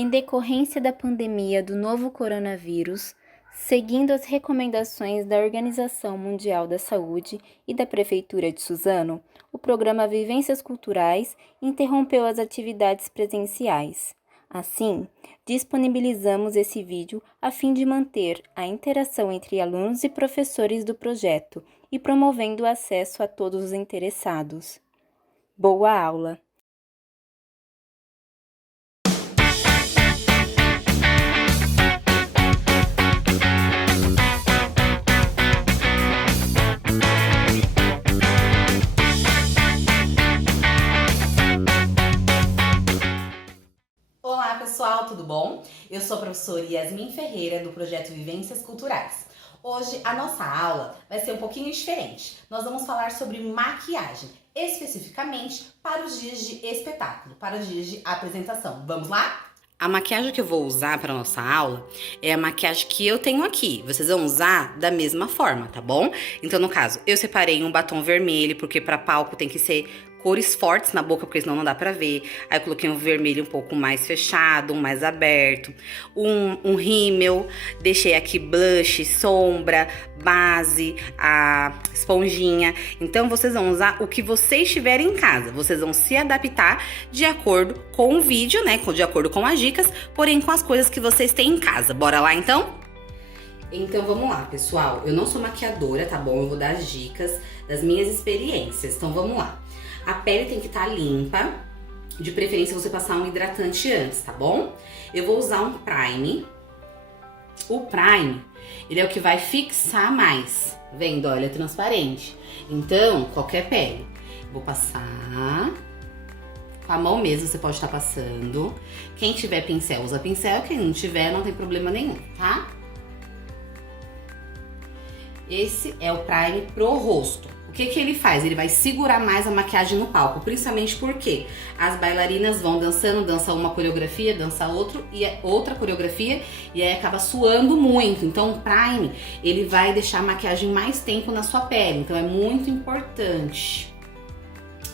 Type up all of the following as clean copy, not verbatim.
Em decorrência da pandemia do novo coronavírus, seguindo as recomendações da Organização Mundial da Saúde e da Prefeitura de Suzano, o programa Vivências Culturais interrompeu as atividades presenciais. Assim, disponibilizamos esse vídeo a fim de manter a interação entre alunos e professores do projeto e promovendo o acesso a todos os interessados. Boa aula! Olá pessoal, tudo bom? Eu sou a professora Yasmin Ferreira do projeto Vivências Culturais. Hoje a nossa aula vai ser um pouquinho diferente. Nós vamos falar sobre maquiagem, especificamente para os dias de espetáculo, para os dias de apresentação. Vamos lá? A maquiagem que eu vou usar para nossa aula é a maquiagem que eu tenho aqui. Vocês vão usar da mesma forma, tá bom? Então, no caso, eu separei um batom vermelho, porque para palco tem que ser cores fortes na boca, porque senão não dá pra ver. Aí eu coloquei um vermelho um pouco mais fechado, um mais aberto. Um rímel, deixei aqui blush, sombra, base, a esponjinha. Então vocês vão usar o que vocês tiverem em casa. Vocês vão se adaptar de acordo com o vídeo, né? De acordo com as dicas, porém com as coisas que vocês têm em casa. Bora lá então? Então vamos lá, pessoal. Eu não sou maquiadora, tá bom? Eu vou dar as dicas das minhas experiências. Então vamos lá. A pele tem que estar limpa, de preferência você passar um hidratante antes, tá bom? Eu vou usar um prime. O prime, ele é o que vai fixar mais, vendo? Olha, é transparente. Então, qualquer pele. Vou passar com a mão mesmo, você pode estar passando. Quem tiver pincel, usa pincel. Quem não tiver, não tem problema nenhum, tá? Esse é o prime pro rosto. O que ele faz? Ele vai segurar mais a maquiagem no palco, principalmente porque as bailarinas vão dançando, dança uma coreografia, dança outra coreografia e aí acaba suando muito. Então o prime, ele vai deixar a maquiagem mais tempo na sua pele, então é muito importante.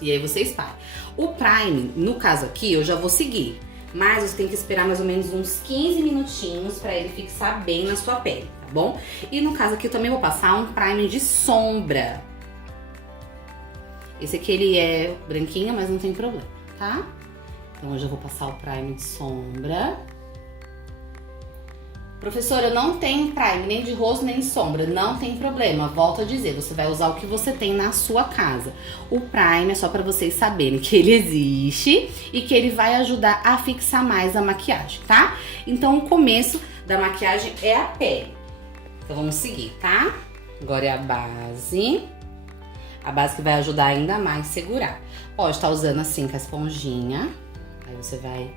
E aí você espalha. O prime, no caso aqui, eu já vou seguir, mas você tem que esperar mais ou menos uns 15 minutinhos para ele fixar bem na sua pele, tá bom? E no caso aqui eu também vou passar um prime de sombra. Esse aqui ele é branquinho, mas não tem problema, tá? Então eu já vou passar o prime de sombra. Professora, eu não tenho prime nem de rosto nem de sombra. Não tem problema, volto a dizer, você vai usar o que você tem na sua casa. O prime é só pra vocês saberem que ele existe e que ele vai ajudar a fixar mais a maquiagem, tá? Então o começo da maquiagem é a pele. Então vamos seguir, tá? Agora é a base. A base que vai ajudar ainda mais a segurar. Pode estar usando assim com a esponjinha. Aí você vai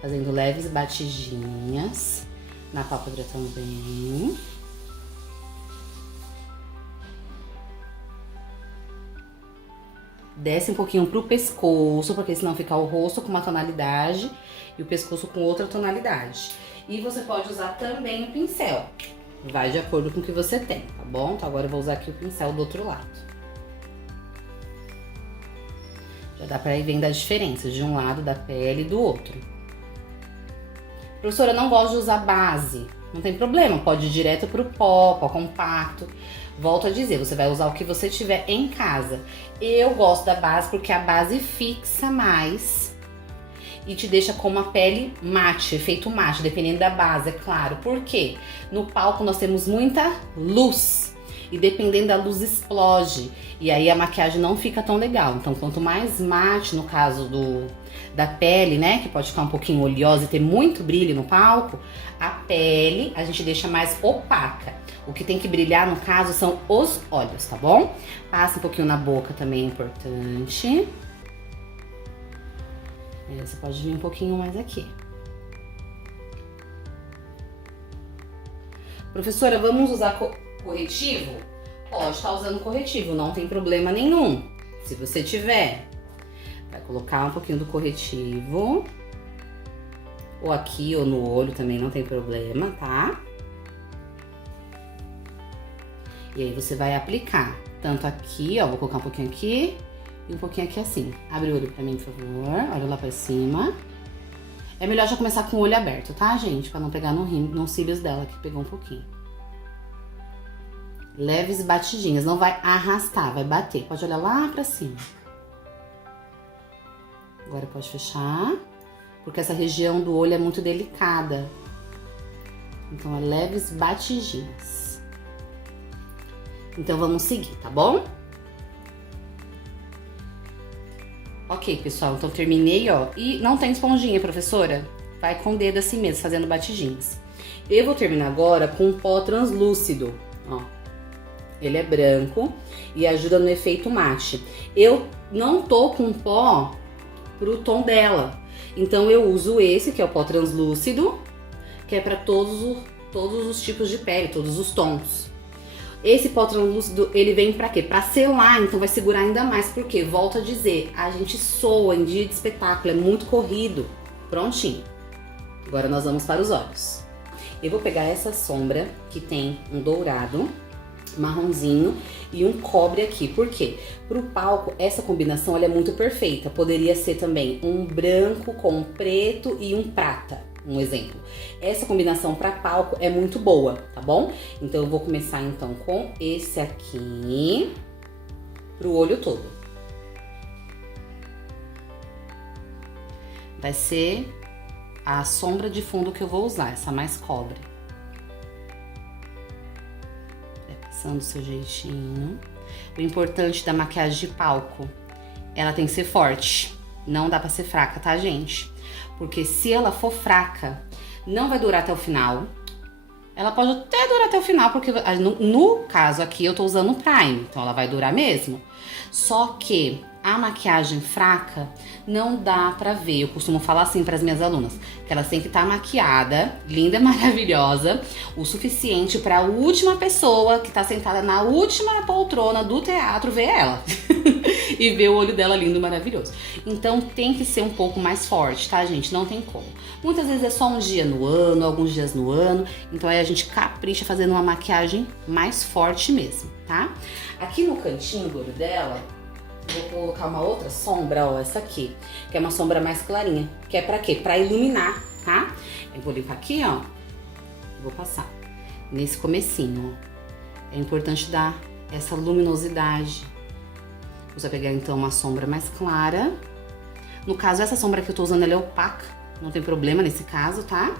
fazendo leves batidinhas na pálpebra também. Desce um pouquinho pro pescoço, porque senão fica o rosto com uma tonalidade e o pescoço com outra tonalidade. E você pode usar também o pincel. Vai de acordo com o que você tem, tá bom? Então agora eu vou usar aqui o pincel do outro lado. Já dá pra ir vendo a diferença de um lado da pele e do outro. Professora, eu não gosto de usar base. Não tem problema, pode ir direto pro pó compacto. Volto a dizer, você vai usar o que você tiver em casa. Eu gosto da base porque a base fixa mais e te deixa com uma pele mate, efeito mate, dependendo da base, é claro. Por quê? No palco nós temos muita luz. E dependendo da luz explode. E aí a maquiagem não fica tão legal. Então quanto mais mate, no caso da pele, né? Que pode ficar um pouquinho oleosa e ter muito brilho no palco. A pele a gente deixa mais opaca. O que tem que brilhar no caso são os olhos, tá bom? Passa um pouquinho na boca também é importante. E você pode vir um pouquinho mais aqui. Professora, vamos usar corretivo? Pode estar usando corretivo, não tem problema nenhum. Se você tiver, vai colocar um pouquinho do corretivo. Ou aqui ou no olho também não tem problema, tá? E aí você vai aplicar tanto aqui, ó, vou colocar um pouquinho aqui e um pouquinho aqui assim. Abre o olho pra mim, por favor. Olha lá pra cima. É melhor já começar com o olho aberto, tá, gente? Pra não pegar nos cílios dela, que pegou um pouquinho. Leves batidinhas, não vai arrastar, vai bater. Pode olhar lá pra cima. Agora pode fechar, porque essa região do olho é muito delicada. Então, é leves batidinhas. Então, vamos seguir, tá bom? Ok, pessoal, então terminei, ó. E não tem esponjinha, professora? Vai com o dedo assim mesmo, fazendo batidinhas. Eu vou terminar agora com um pó translúcido, ó. Ele é branco e ajuda no efeito mate. Eu não tô com pó pro tom dela. Então, eu uso esse, que é o pó translúcido, que é pra todos os tipos de pele, todos os tons. Esse pó translúcido, ele vem pra quê? Pra selar, então vai segurar ainda mais. Porque, volto a dizer, a gente soa em dia de espetáculo, é muito corrido. Prontinho. Agora nós vamos para os olhos. Eu vou pegar essa sombra, que tem um dourado, marronzinho e um cobre aqui. Por quê? Pro palco, essa combinação ela é muito perfeita. Poderia ser também um branco com um preto e um prata. Um exemplo. Essa combinação para palco é muito boa, tá bom? Então, eu vou começar então com esse aqui pro olho todo. Vai ser a sombra de fundo que eu vou usar, essa mais cobre. Vai passando do seu jeitinho. O importante da maquiagem de palco, ela tem que ser forte. Não dá pra ser fraca, tá, gente? Porque se ela for fraca, não vai durar até o final. Ela pode até durar até o final, porque no caso aqui eu tô usando Prime, então ela vai durar mesmo. Só que a maquiagem fraca não dá pra ver. Eu costumo falar assim pras minhas alunas, que elas têm que estar maquiada, linda, maravilhosa, o suficiente pra última pessoa que tá sentada na última poltrona do teatro ver ela. E ver o olho dela lindo, maravilhoso. Então tem que ser um pouco mais forte, tá, gente? Não tem como. Muitas vezes é só um dia no ano, alguns dias no ano. Então aí a gente capricha fazendo uma maquiagem mais forte mesmo, tá? Aqui no cantinho do olho dela, vou colocar uma outra sombra, ó, essa aqui. Que é uma sombra mais clarinha. Que é pra quê? Pra iluminar, tá? Eu vou limpar aqui, ó. Vou passar nesse comecinho, ó. É importante dar essa luminosidade. Você vai pegar então uma sombra mais clara. No caso, essa sombra que eu tô usando, ela é opaca. Não tem problema nesse caso, tá?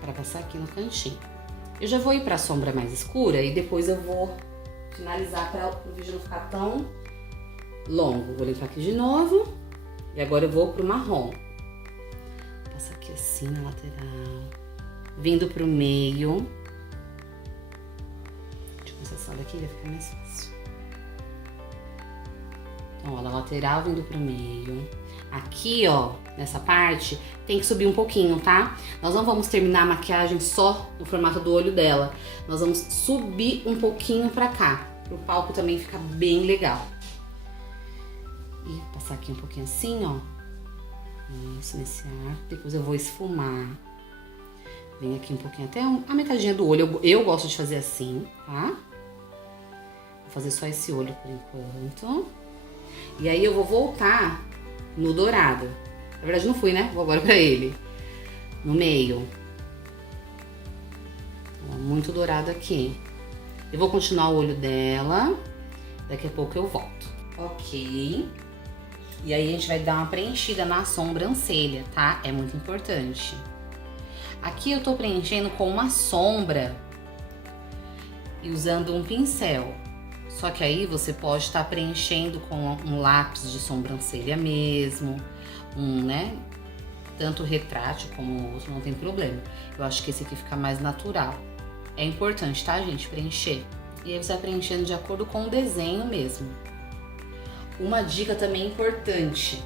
Pra passar aqui no cantinho. Eu já vou ir pra sombra mais escura e depois eu vou finalizar para o vídeo não ficar tão longo. Vou limpar aqui de novo. E agora eu vou pro marrom. Vou passar aqui assim na lateral. Vindo pro meio. Deixa eu começar essa daqui, vai ficar mais fácil. Então, ó, na lateral vindo pro meio. Aqui, ó, nessa parte, tem que subir um pouquinho, tá? Nós não vamos terminar a maquiagem só no formato do olho dela. Nós vamos subir um pouquinho pra cá, pro palco também ficar bem legal. E passar aqui um pouquinho assim, ó. Isso, nesse arco. Depois eu vou esfumar. Vem aqui um pouquinho até a metadinha do olho. Eu gosto de fazer assim, tá? Vou fazer só esse olho por enquanto. E aí eu vou voltar no dourado. Na verdade não fui, né? Vou agora pra ele. No meio. Ó, muito dourado aqui. Eu vou continuar o olho dela. Daqui a pouco eu volto. Ok. E aí a gente vai dar uma preenchida na sobrancelha, tá? É muito importante. Aqui eu tô preenchendo com uma sombra e usando um pincel. Só que aí você pode estar preenchendo com um lápis de sobrancelha mesmo, né? Tanto retrátil como o outro, não tem problema. Eu acho que esse aqui fica mais natural. É importante, tá, gente? Preencher. E aí você vai preenchendo de acordo com o desenho mesmo. Uma dica também importante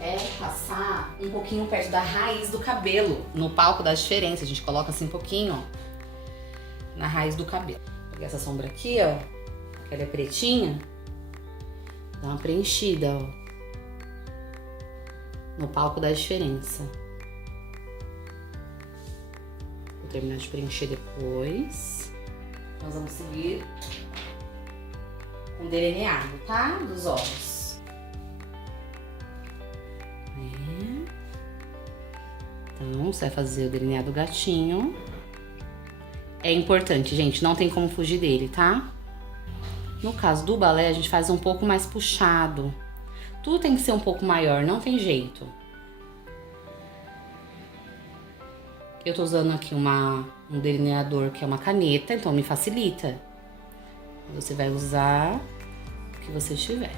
é passar um pouquinho perto da raiz do cabelo. No palco dá diferença, a gente coloca assim um pouquinho, ó, na raiz do cabelo. Vou pegar essa sombra aqui, ó, que ela é pretinha. Dá uma preenchida, ó. No palco dá diferença. Vou terminar de preencher depois. Nós vamos seguir com delineado, tá? Dos olhos. Então, você vai fazer o delineado do gatinho. É importante, gente, não tem como fugir dele, tá? No caso do balé, a gente faz um pouco mais puxado. Tudo tem que ser um pouco maior, não tem jeito. Eu tô usando aqui um delineador que é uma caneta, então me facilita. Você vai usar o que você tiver.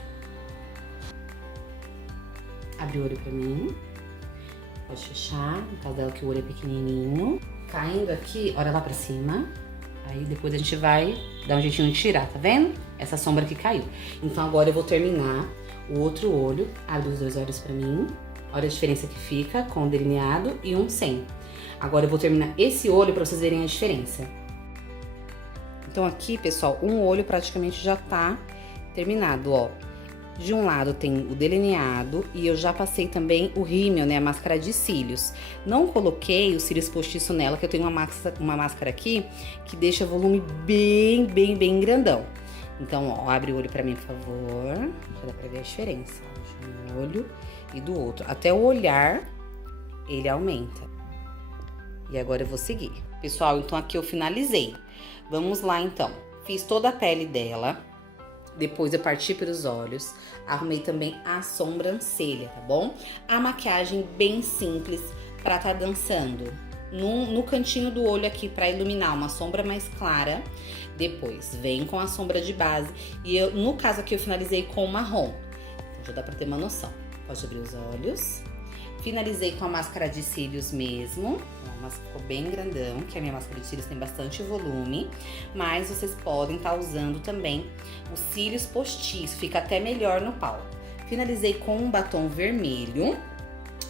Abre o olho pra mim. Pode fechar, no caso dela que o olho é pequenininho. Caindo aqui, olha lá pra cima. Aí depois a gente vai dar um jeitinho de tirar, tá vendo? Essa sombra que caiu. Então agora eu vou terminar o outro olho. Abre os dois olhos pra mim. Olha a diferença que fica com o delineado e um sem. Agora eu vou terminar esse olho pra vocês verem a diferença. Então aqui, pessoal, um olho praticamente já tá terminado, ó. De um lado tem o delineado e eu já passei também o rímel, né, a máscara de cílios. Não coloquei os cílios postiço nela, que eu tenho uma máscara aqui que deixa o volume bem grandão. Então, ó, abre o olho pra mim, por favor. Já dá pra ver a diferença, ó, de um olho e do outro. Até o olhar, ele aumenta. E agora eu vou seguir. Pessoal, então aqui eu finalizei. Vamos lá, então. Fiz toda a pele dela. Depois eu parti pelos olhos, arrumei também a sobrancelha, tá bom? A maquiagem bem simples pra tá dançando. No cantinho do olho aqui pra iluminar uma sombra mais clara. Depois vem com a sombra de base. E eu, no caso aqui eu finalizei com marrom. Então já dá pra ter uma noção. Pode abrir os olhos. Finalizei com a máscara de cílios mesmo. Mas ficou bem grandão, que a minha máscara de cílios tem bastante volume. Mas vocês podem estar usando também os cílios postiços, fica até melhor no palco. Finalizei com um batom vermelho,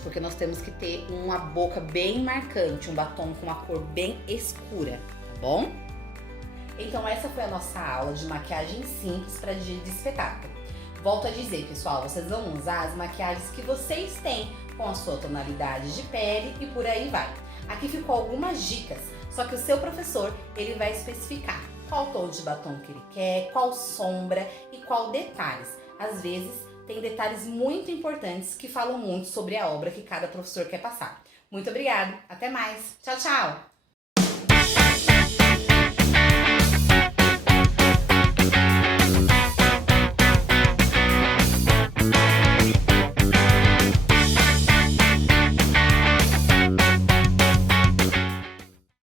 porque nós temos que ter uma boca bem marcante, um batom com uma cor bem escura, tá bom? Então essa foi a nossa aula de maquiagem simples para dia de espetáculo. Volto a dizer, pessoal, vocês vão usar as maquiagens que vocês têm com a sua tonalidade de pele e por aí vai. Aqui ficou algumas dicas, só que o seu professor, ele vai especificar qual tom de batom que ele quer, qual sombra e qual detalhes. Às vezes, tem detalhes muito importantes que falam muito sobre a obra que cada professor quer passar. Muito obrigada, até mais, tchau, tchau!